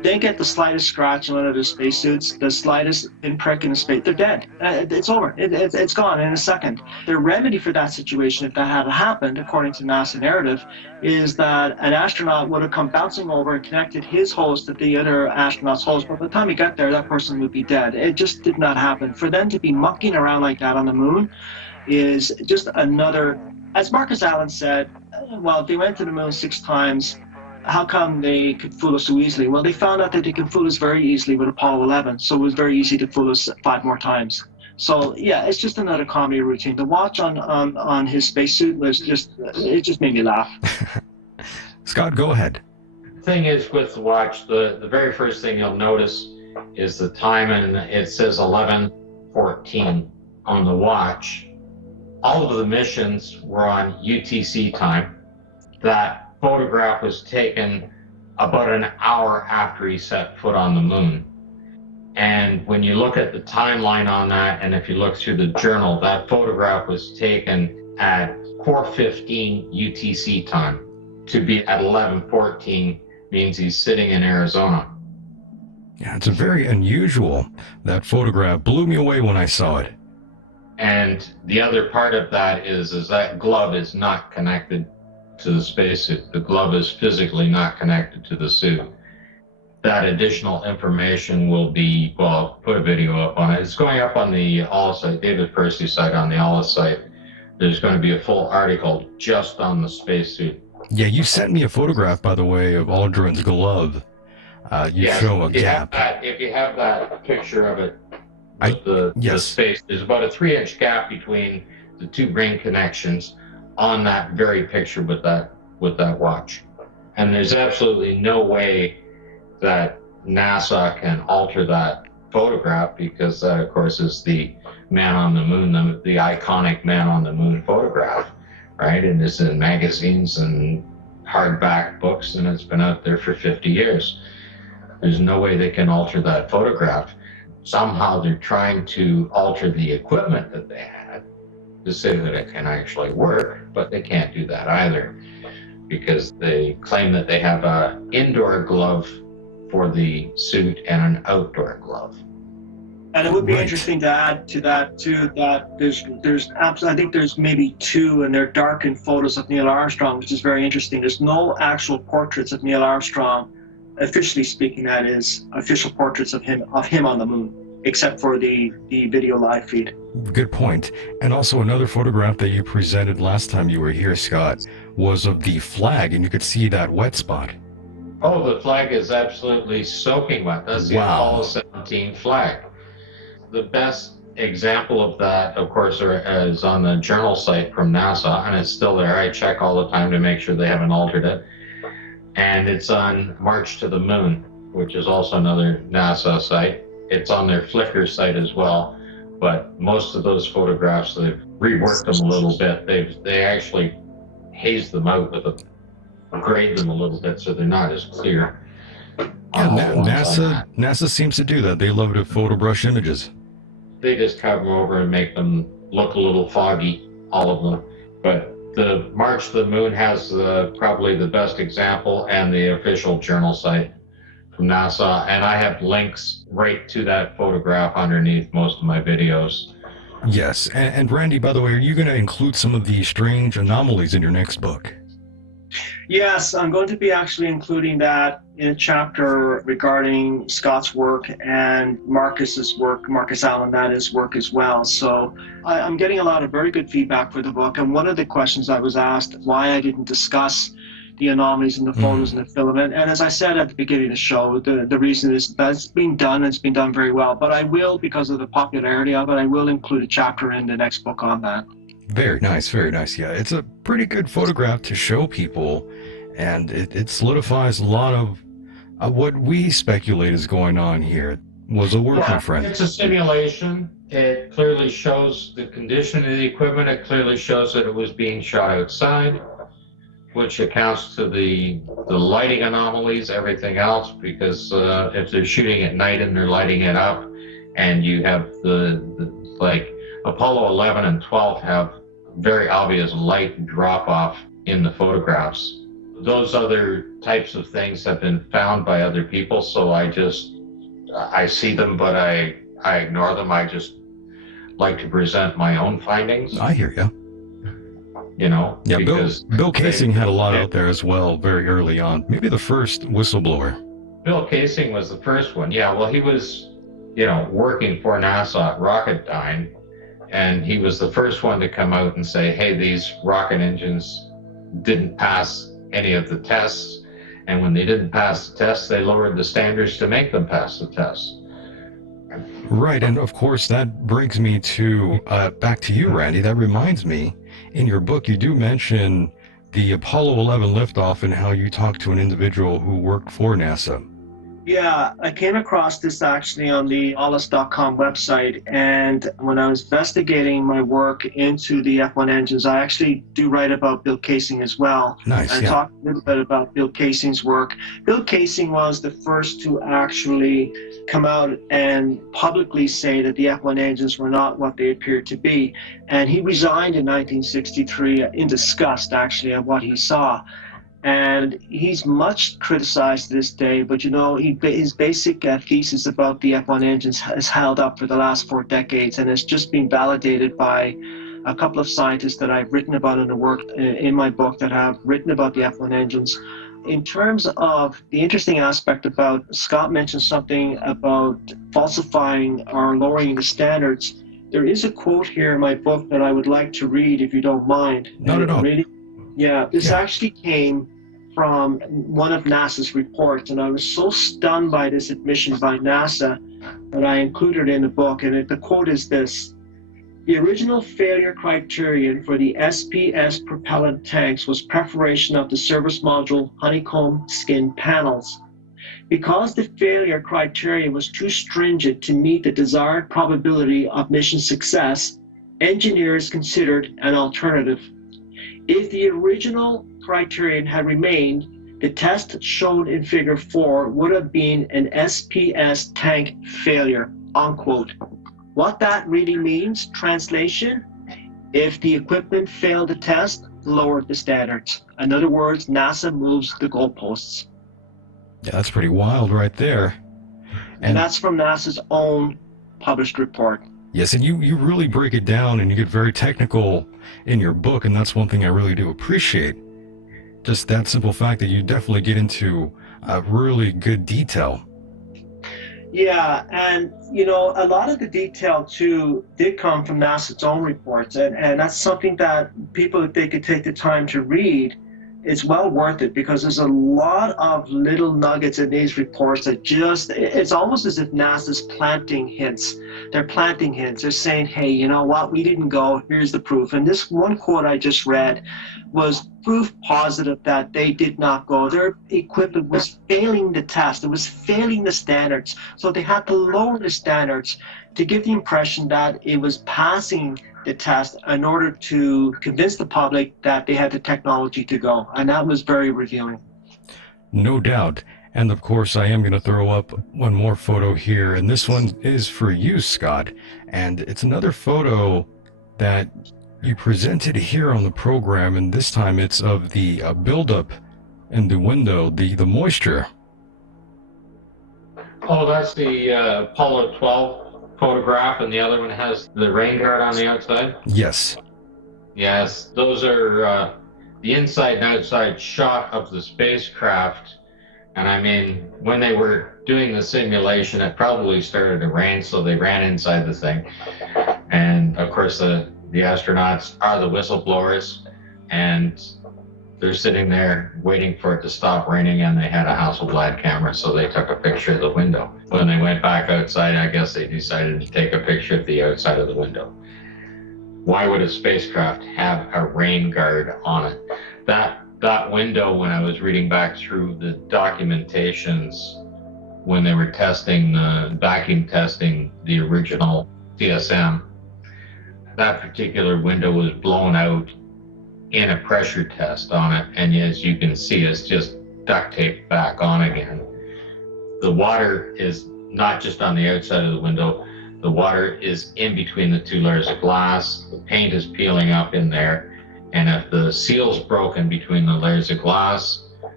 They get the slightest scratch on one of their spacesuits, the slightest pinprick in the space, they're dead. It's over. It's gone in a second. The remedy for that situation, if that had happened, according to NASA narrative, is that an astronaut would have come bouncing over and connected his hose to the other astronaut's hose. But by the time he got there, that person would be dead. It just did not happen. For them to be mucking around like that on the moon is just another, as Marcus Allen said, well, they went to the moon 6 times. How come they could fool us so easily? Well, they found out that they can fool us very easily with Apollo 11, so it was very easy to fool us 5 more times. So yeah, it's just another comedy routine. The watch on his spacesuit was it just made me laugh. Scott, go ahead. The thing is with the watch, the very first thing you'll notice is the time, and it says 11:14 on the watch. All of the missions were on UTC time. That photograph was taken about an hour after he set foot on the moon. And when you look at the timeline on that, and if you look through the journal, that photograph was taken at 4:15 UTC time. To be at 11:14 means he's sitting in Arizona. Yeah, it's a very unusual. That photograph blew me away when I saw it. And the other part of that is that glove is not connected to the spacesuit. The glove is physically not connected to the suit. That additional information will be, well, I'll put a video up on it. It's going up on the ALA site, David Percy site on the ALA site. There's going to be a full article just on the spacesuit. Yeah, you sent me a photograph, by the way, of Aldrin's glove. You show a gap. If you have that picture of it, the space, there's about a 3-inch gap between the 2 ring connections on that very picture with that watch. And there's absolutely no way that NASA can alter that photograph, because that, of course, is the man on the moon, the iconic man on the moon photograph, right? And it's in magazines and hardback books, and it's been out there for 50 years. There's no way they can alter that photograph. Somehow they're trying to alter the equipment that they had to say that it can actually work, but they can't do that either, because they claim that they have an indoor glove for the suit and an outdoor glove. And it would be interesting to add to that too, that there's absolutely, I think there's maybe 2, and they're darkened photos of Neil Armstrong, which is very interesting. There's no actual portraits of Neil Armstrong, officially speaking, that is, official portraits of him on the moon, except for the video live feed. Good point. And also another photograph that you presented last time you were here, Scott, was of the flag, and you could see that wet spot. Oh, the flag is absolutely soaking wet. That's the Apollo 17 flag. The best example of that, of course, is on the journal site from NASA, and it's still there. I check all the time to make sure they haven't altered it. And it's on March to the Moon, which is also another NASA site. It's on their Flickr site as well, but most of those photographs, they've reworked them a little bit. They actually hazed them out with grade them a little bit so they're not as clear. Yeah, NASA seems to do that. They love to photo brush images. They just cover them over and make them look a little foggy, all of them. But the March to the Moon has probably the best example, and the official journal site from NASA. And I have links right to that photograph underneath most of my videos. Yes, and Randy, by the way, are you going to include some of the strange anomalies in your next book? Yes, I'm going to be actually including that in a chapter regarding Scott's work and Marcus Allen, that is work as well. So I'm getting a lot of very good feedback for the book. And one of the questions I was asked, why I didn't discuss the anomalies in the photos and the filament. And as I said at the beginning of the show, the reason is that it's been done, and it's been done very well. But I will, because of the popularity of it, I will include a chapter in the next book on that. Very nice, very nice. Yeah, it's a pretty good photograph to show people, and it solidifies a lot of what we speculate is going on here. Was a work, my friend. It's a simulation. It clearly shows the condition of the equipment. It clearly shows that it was being shot outside, which accounts to the lighting anomalies, everything else, because if they're shooting at night and they're lighting it up, and you have like Apollo 11 and 12 have very obvious light drop off in the photographs. those other types of things have been found by other people, so I see them, but I ignore them. I just like to present my own findings, I hear you. you know, Yeah, because Bill Casing had a lot out there as well very early on. Maybe the first whistleblower. Bill Casing was the first one. Yeah, well, he was, you know, working for NASA at Rocketdyne, and he was the first one to come out and say, hey, these rocket engines didn't pass any of the tests, and when they didn't pass the tests, they lowered the standards to make them pass the tests. Right, and of course that brings me to back to you, Randy. That reminds me, in your book you do mention the Apollo 11 liftoff and how you talked to an individual who worked for NASA. Yeah, I came across this actually on the Ollis.com website, and when I was investigating my work into the F1 engines, I actually do write about Bill Casing as well. Nice, and yeah. talk a little bit about Bill Casing's work. Bill Casing was the first to actually come out and publicly say that the F1 engines were not what they appeared to be, and he resigned in 1963 in disgust actually at what he saw. And he's much criticized to this day, but you know, his basic thesis about the F1 engines has held up for the last 4 decades, and it's just been validated by a couple of scientists that I've written about in the work in my book that have written about the F1 engines. In terms of the interesting aspect about, Scott mentioned something about falsifying or lowering the standards. There is a quote here in my book that I would like to read if you don't mind. Not at all. Yeah, this actually came from one of NASA's reports, and I was so stunned by this admission by NASA that I included it in the book. And the quote is this: "The original failure criterion for the SPS propellant tanks was perforation of the service module honeycomb skin panels. Because the failure criteria was too stringent to meet the desired probability of mission success, engineers considered an alternative. If the original criterion had remained, the test shown in figure 4 would have been an SPS tank failure," unquote. What that really means, translation, if the equipment failed the test, lowered the standards. In other words, NASA moves the goalposts. Yeah, that's pretty wild right there. And that's from NASA's own published report. Yes, and you really break it down and you get very technical in your book, and that's one thing I really do appreciate. Just that simple fact that you definitely get into really good detail. Yeah, and you know, a lot of the detail too did come from NASA's own reports, and that's something that people, if they could take the time to read, it's well worth it, because there's a lot of little nuggets in these reports that just, it's almost as if NASA's planting hints. They're planting hints. They're saying, hey, you know what, we didn't go, here's the proof. And this one quote I just read was proof positive that they did not go. Their equipment was failing the test. It was failing the standards. So they had to lower the standards to give the impression that it was passing the test in order to convince the public that they had the technology to go. And that was very revealing. No doubt. And of course, I am going to throw up one more photo here. And this one is for you, Scott. And it's another photo that you presented here on the program. And this time it's of the buildup in the window, the moisture. Oh, that's the Apollo 12 photograph, and the other one has the rain guard on the outside? Yes. Yes, those are the inside and outside shot of the spacecraft. And I mean, when they were doing the simulation, it probably started to rain, so they ran inside the thing. And of course, the astronauts are the whistleblowers, and they're sitting there waiting for it to stop raining, and they had a Hasselblad camera, so they took a picture of the window. When they went back outside, I guess they decided to take a picture of the outside of the window. Why would a spacecraft have a rain guard on it? That window, when I was reading back through the documentations, when they were testing, vacuum testing the original CSM, that particular window was blown out in a pressure test on it, and as you can see, it's just duct taped back on again. The water is not just on the outside of the window, the water is in between the 2 layers of glass, the paint is peeling up in there, and if the seal's broken between the layers of glass,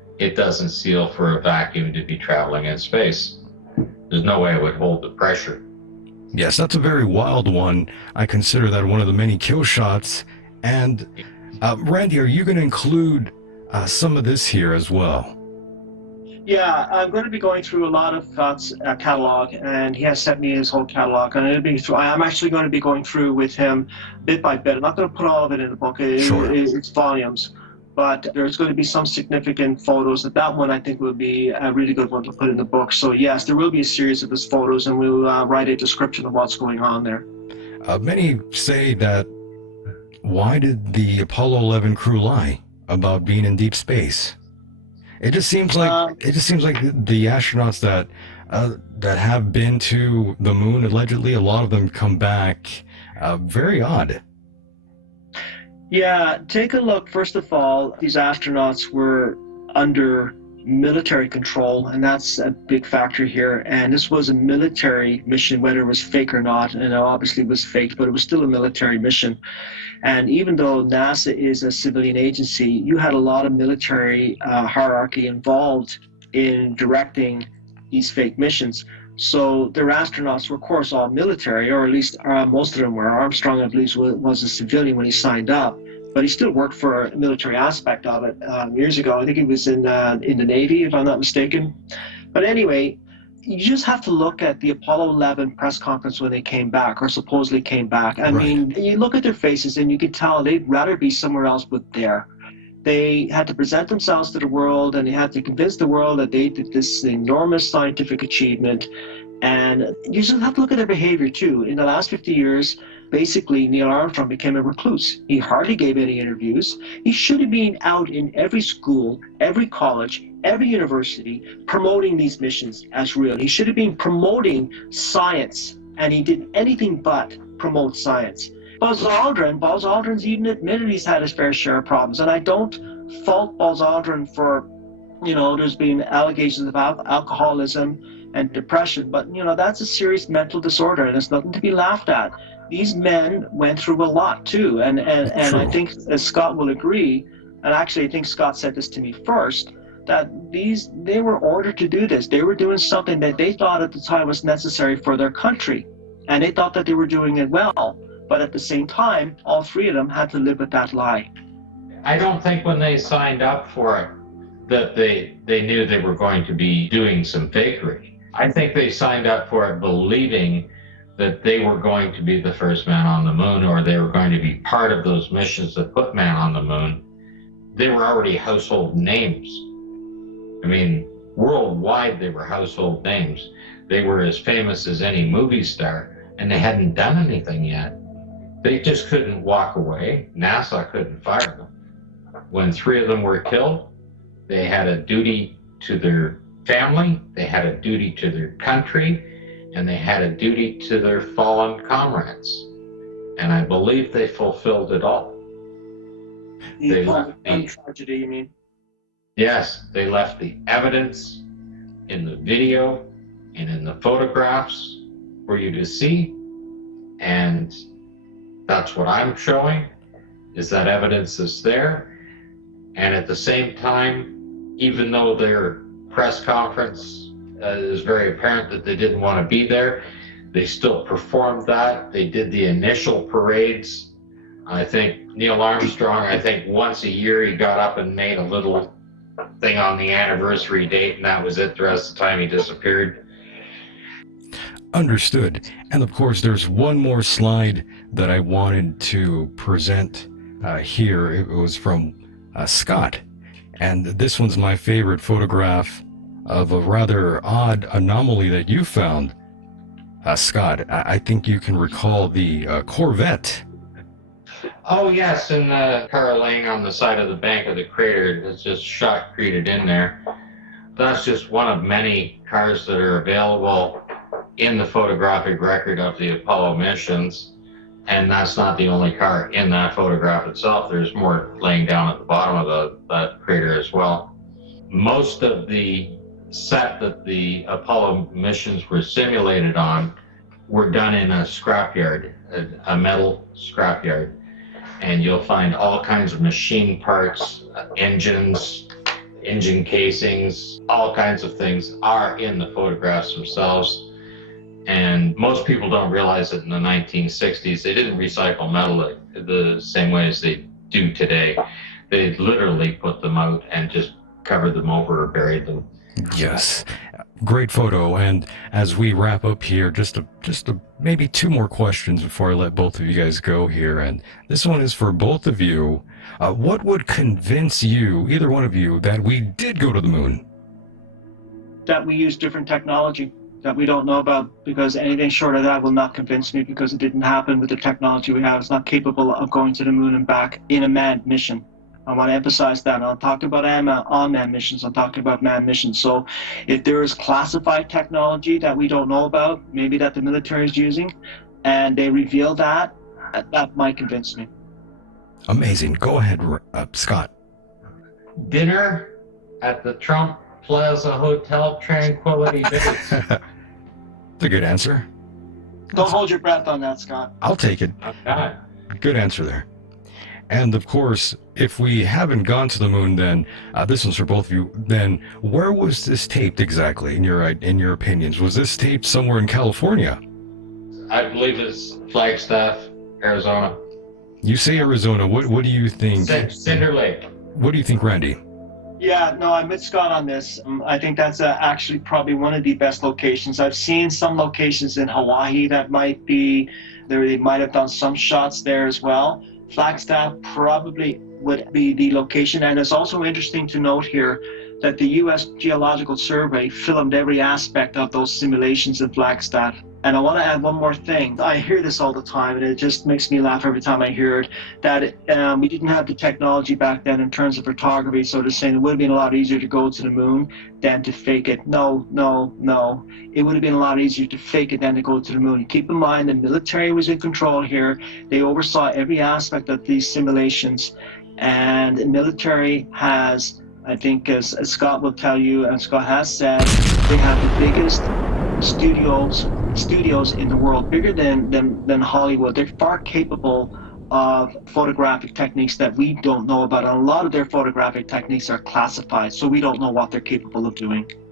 it doesn't seal for a vacuum to be traveling in space. There's no way it would hold the pressure. Yes, that's a very wild one. I consider that one of the many kill shots. And Randy, are you going to include some of this here as well? Yeah, I'm going to be going through a lot of Scott's catalog, and he has sent me his whole catalog. And I'm actually going to be going through with him bit by bit. I'm not going to put all of it in the book. Sure. It's volumes. But there's going to be some significant photos. That one I think will be a really good one to put in the book. So yes, there will be a series of his photos, and we'll write a description of what's going on there. Many say that why did the Apollo 11 crew lie about being in deep space? It just seems like the astronauts that have been to the moon, allegedly, a lot of them come back very odd. Yeah, take a look. First of all, these astronauts were under military control, and that's a big factor here. And this was a military mission, whether it was fake or not. And it obviously was fake, but it was still a military mission. And even though NASA is a civilian agency, you had a lot of military hierarchy involved in directing these fake missions. So their astronauts were, of course, all military, or at least most of them were. Armstrong, I believe, was a civilian when he signed up, but he still worked for a military aspect of it years ago. I think he was in the Navy, if I'm not mistaken. But anyway, you just have to look at the Apollo 11 press conference when they came back, or supposedly came back. I mean, you look at their faces and you can tell they'd rather be somewhere else but there. They had to present themselves to the world, and they had to convince the world that they did this enormous scientific achievement. And you just have to look at their behavior too. In the last 50 years, basically Neil Armstrong became a recluse. He hardly gave any interviews. He should have been out in every school, every college, every university promoting these missions as real. He should have been promoting science, and he did anything but promote science. Buzz Aldrin's even admitted he's had his fair share of problems, and I don't fault Buzz Aldrin for, there's been allegations of alcoholism and depression, but that's a serious mental disorder, and it's nothing to be laughed at. These men went through a lot too, and I think, as Scott will agree, and actually I think Scott said this to me first, that they were ordered to do this. They were doing something that they thought at the time was necessary for their country, and they thought that they were doing it well. But at the same time, all three of them had to live with that lie. I don't think when they signed up for it that they knew they were going to be doing some fakery. I think they signed up for it believing that they were going to be the first man on the moon, or they were going to be part of those missions that put man on the moon. They were already household names. I mean, worldwide they were household names. They were as famous as any movie star, and they hadn't done anything yet. They just couldn't walk away. NASA couldn't fire them. When three of them were killed, they had a duty to their family, they had a duty to their country, and they had a duty to their fallen comrades. And I believe they fulfilled it all. Tragedy, you mean? Yes, they left the evidence in the video and in the photographs for you to see, and that's what I'm showing, is that evidence is there. And at the same time, even though their press conference is very apparent that they didn't want to be there, they still performed that. They did the initial parades. I think Neil Armstrong, once a year he got up and made a little thing on the anniversary date, and that was it. The rest of the time he disappeared. Understood. And of course, there's one more slide that I wanted to present here. It was from Scott. And this one's my favorite photograph of a rather odd anomaly that you found. Scott, I think you can recall the Corvette. Oh, yes, and the car laying on the side of the bank of the crater that's just shotcreted in there. That's just one of many cars that are available in the photographic record of the Apollo missions. And that's not the only car in that photograph itself. There's more laying down at the bottom of that crater as well. Most of the set that the Apollo missions were simulated on were done in a scrapyard, a metal scrapyard. And you'll find all kinds of machine parts, engines, engine casings, all kinds of things are in the photographs themselves. And most people don't realize that in the 1960s, they didn't recycle metal the same way as they do today. They literally put them out and just covered them over or buried them. Yes. Great photo. And as we wrap up here, just maybe two more questions before I let both of you guys go here. And this one is for both of you. What would convince you, either one of you, that we did go to the moon? That we use different technology that we don't know about, because anything short of that will not convince me, because it didn't happen with the technology we have. It's not capable of going to the moon and back in a manned mission. I want to emphasize that. I'm talking about unmanned missions. I'm talking about manned missions. So if there is classified technology that we don't know about, maybe that the military is using, and they reveal that, that might convince me. Amazing. Go ahead, Scott. Dinner at the Trump Plaza Hotel, Tranquility Base. That's a good answer. Don't hold your breath on that, Scott. I'll take it. Okay. Good answer there. And of course, if we haven't gone to the moon, then this one's for both of you. Then where was this taped exactly? In your opinions, was this taped somewhere in California? I believe it's Flagstaff, Arizona. You say Arizona. What do you think? Cinder Lake. What do you think, Randy? Yeah, no, I'm with Scott on this. I think that's actually probably one of the best locations. I've seen some locations in Hawaii that might be there. They might have done some shots there as well. Flagstaff probably would be the location. And it's also interesting to note here that the U.S. Geological Survey filmed every aspect of those simulations in Flagstaff. And I want to add one more thing. I hear this all the time, and it just makes me laugh every time I hear it, that we didn't have the technology back then in terms of photography, so to say. It would have been a lot easier to go to the moon than to fake it. No. It would have been a lot easier to fake it than to go to the moon. Keep in mind, the military was in control here. They oversaw every aspect of these simulations. And the military has, I think, as Scott will tell you, and Scott has said, they have the biggest studios in the world, bigger than Hollywood. They're far capable of photographic techniques that we don't know about. And a lot of their photographic techniques are classified, so we don't know what they're capable of doing.